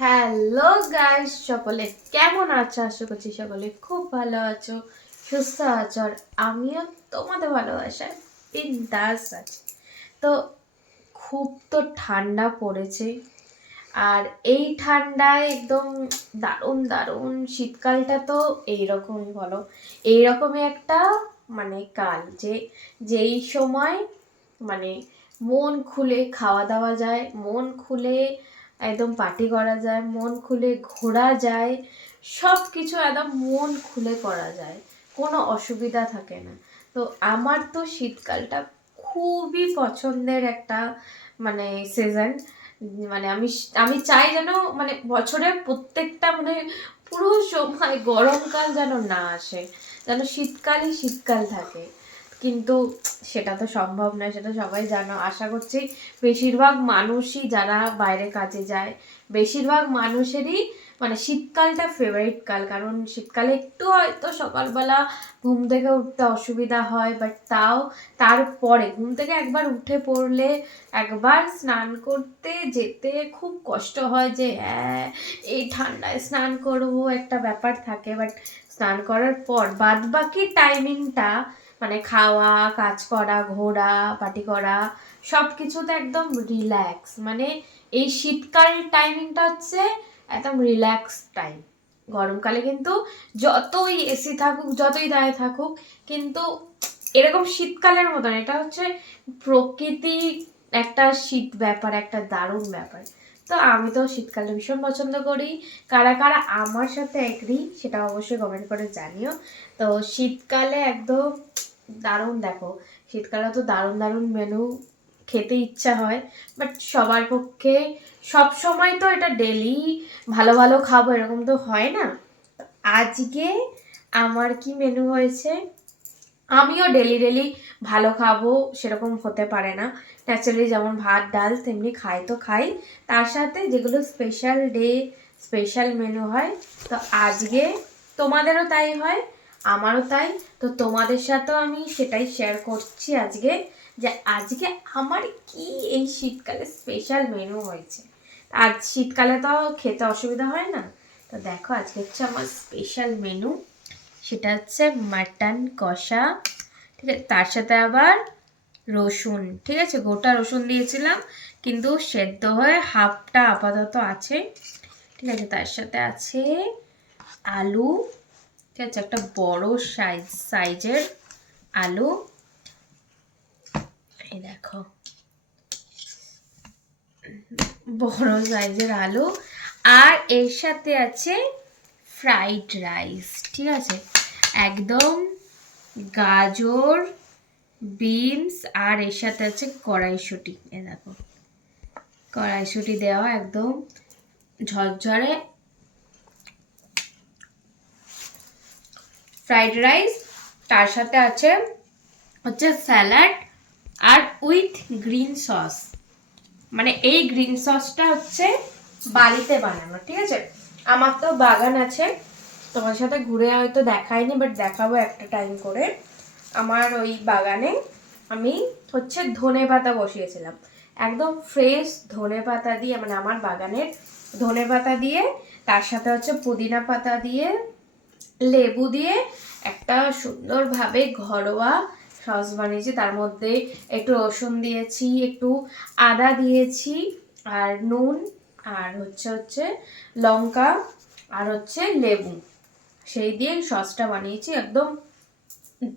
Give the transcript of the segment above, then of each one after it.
Hello guys, সকলে কেমন আছো? আশা করছি সকলে খুব ভালো আছো, সুস্থ আছো, আর আমিও তোমাদের ভালোবাসায় বিন্দাস আছি। তো খুব তো ঠান্ডা পড়েছে, আর এই ঠান্ডায় একদম দারুণ দারুণ শীতকালটা তো এইরকমই বলো, এইরকমই একটা কাল যেই সময় মানে মন খুলে খাওয়া দাওয়া যায়, মন খুলে একদম পার্টি করা যায়, মন খুলে ঘোরা যায়, সব কিছু একদম মন খুলে করা যায়, কোনো অসুবিধা থাকে না। তো আমার তো শীতকালটা খুবই পছন্দের একটা সিজন। আমি আমি চাই যেন বছরের প্রত্যেকটা পুরো সময় গরমকাল যেন না আসে, যেন শীতকালই শীতকাল থাকে। কিন্তু সেটা তো সম্ভব নয়, সেটা সবাই জানো। আশা করছি বেশিরভাগ মানুষই যারা বাইরে কাজে যায়, বেশিরভাগ মানুষেরই শীতকালটা ফেভারিট কাল। কারণ শীতকালে একটু হয়তো সকালবেলা ঘুম থেকে উঠতে অসুবিধা হয়, বাট তাও তারপরে ঘুম থেকে একবার উঠে পড়লে একবার স্নান করতে যেতে খুব কষ্ট হয় যে হ্যাঁ এই ঠান্ডায় স্নান করবো, একটা ব্যাপার থাকে। বাট স্নান করার পর বাদ বাকি টাইমিংটা খাওয়া, কাজ করা, ঘোরা, পার্টি করা, সব কিছুতে একদম রিল্যাক্স। এই শীতকাল টাইমিংটা হচ্ছে একদম রিল্যাক্স টাইম। গরমকালে কিন্তু যতই এসি থাকুক, যতই দায়ে থাকুক, কিন্তু এরকম শীতকালের মতন এটা হচ্ছে প্রকৃতি একটা শীত ব্যাপার, একটা দারুণ ব্যাপার। তো আমি তো শীতকালটা ভীষণ পছন্দ করি। কারা কারা আমার সাথে এগ্রি সেটা অবশ্যই কমেন্ট করে জানিও। তো শীতকালে একদম দারুণ, দেখো শীতকালে তো দারুণ দারুণ মেনু খেতে ইচ্ছা হয়, বাট সবার পক্ষে সব সময় তো এটা ডেলি ভালো ভালো খাবো এরকম তো হয় না। আজকে আমার কি মেনু হয়েছে, আমিও ডেলি ডেলি ভালো খাবো সেরকম হতে পারে না। ন্যাচারালি যেমন ভাত ডাল তেমনি খাই তো খাই, তার সাথে যেগুলো স্পেশাল ডে স্পেশাল মেনু হয়, তো আজকে তোমাদেরও তাই হয়, আমারও তাই। তো তোমাদের সাথেও আমি সেটাই শেয়ার করছি আজকে, যে আজকে আমার কি এই শীতকালে স্পেশাল মেনু হয়েছে। আজ শীতকালে তো খেতে অসুবিধা হয় না। তো দেখো আজকে হচ্ছে আমার স্পেশাল মেনু, সেটা হচ্ছে মাটন কষা। ঠিক আছে, তার সাথে আবার রসুন, ঠিক আছে গোটা রসুন দিয়েছিলাম, কিন্তু সেদ্ধ হয়ে হাফটা আপাতত আছে। ঠিক আছে, তার সাথে আছে আলু, ঠিক আছে একটা বড় সাইজের আলু, এই দেখো বড় সাইজের আলু। আর এর সাথে আছে ফ্রাইড রাইস, ঠিক আছে একদম গাজর, বিনস, আর এর সাথে আছে কড়াইশুঁটি। এ দেখো কড়াইশুঁটি দেওয়া একদম ঝরঝরে ফ্রাইড রাইস। তার সাথে আছে হচ্ছে স্যালাড আর উইথ গ্রিন সস। এই গ্রিন সসটা হচ্ছে বাড়িতে বানানো, ঠিক আছে। আমার তো বাগান আছে, তোমার সাথে ঘুরে হয়তো দেখাইনি, বাট দেখাবো একটা টাইম করে। আমার ওই বাগানে আমি হচ্ছে ধনেপাতা বসিয়েছিলাম, একদম ফ্রেশ ধনেপাতা দিয়ে, আমার বাগানের ধনেপাতা দিয়ে, তার সাথে হচ্ছে পুদিনা পাতা দিয়ে, লেবু দিয়ে একটা সুন্দরভাবে ঘরোয়া সস বানিয়েছি। তার মধ্যে একটু রসুন দিয়েছি, একটু আদা দিয়েছি, আর নুন, আর হচ্ছে লঙ্কা, আর হচ্ছে লেবু, সেই দিয়ে সসটা বানিয়েছি। একদম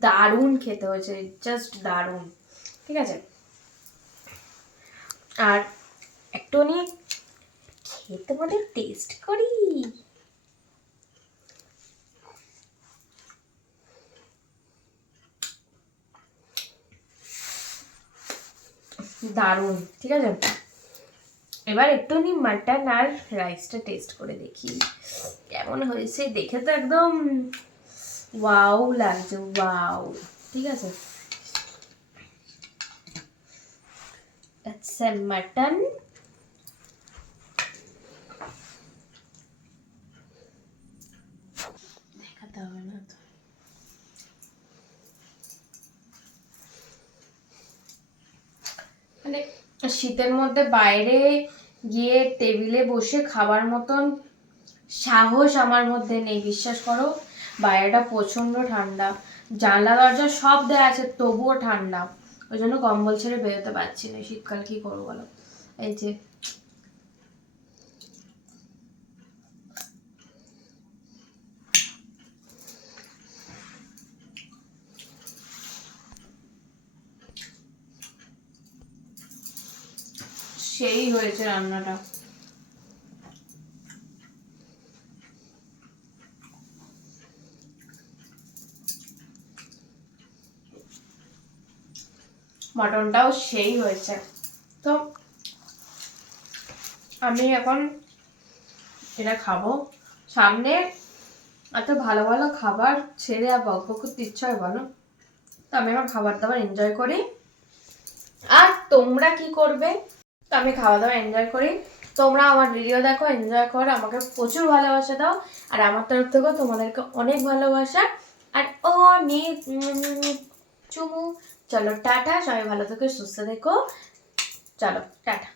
দারুণ খেতে হয়েছে, জাস্ট দারুণ, ঠিক আছে। আর একটুখানি খেয়ে তোমাদের টেস্ট করি। দারুণ, ঠিক আছে। এবার একটুখানি মাটন আর রাইসটা টেস্ট করে দেখি কেমন হয়েছে। দেখে তো একদম ওয়াও লাগছে, ওয়াও, ঠিক আছে। আচ্ছা মাটন, দেখাতে হবে না তো। শীতের মধ্যে বাইরে গিয়ে টেবিলে বসে খাবার মতন সাহস আমার মধ্যে নেই, বিশ্বাস করো। বাইরেটা প্রচন্ড ঠান্ডা, জানলা দরজা সব দেওয়া আছে তবুও ঠান্ডা, ওই জন্য কম্বল ছেড়ে বেরোতে পারছি না। শীতকাল কি করবো বলো। এই যে সেই হয়েছে রান্নাটা। মটনটাও সেই হয়েছে। তো আমি এখন এটা খাবো। সামনে এত ভালো ভালো খাবার ছেড়ে আর বক বক করতে ইচ্ছা হয় বলো। তো আমি আমার খাবার দাবার এনজয় করি। আর তোমরা কি করবে? তো আমি খাওয়া দাওয়া এনজয় করি, তোমরা আমার ভিডিও দেখো, এনজয় করো, আমাকে প্রচুর ভালোবাসা দাও। আর আমার তরফ থেকেও তোমাদেরকে অনেক ভালোবাসা আর অনেক চুমু। চলো টাটা, সবাই ভালো থেকো, সুস্থ থেকো। চলো টাটা।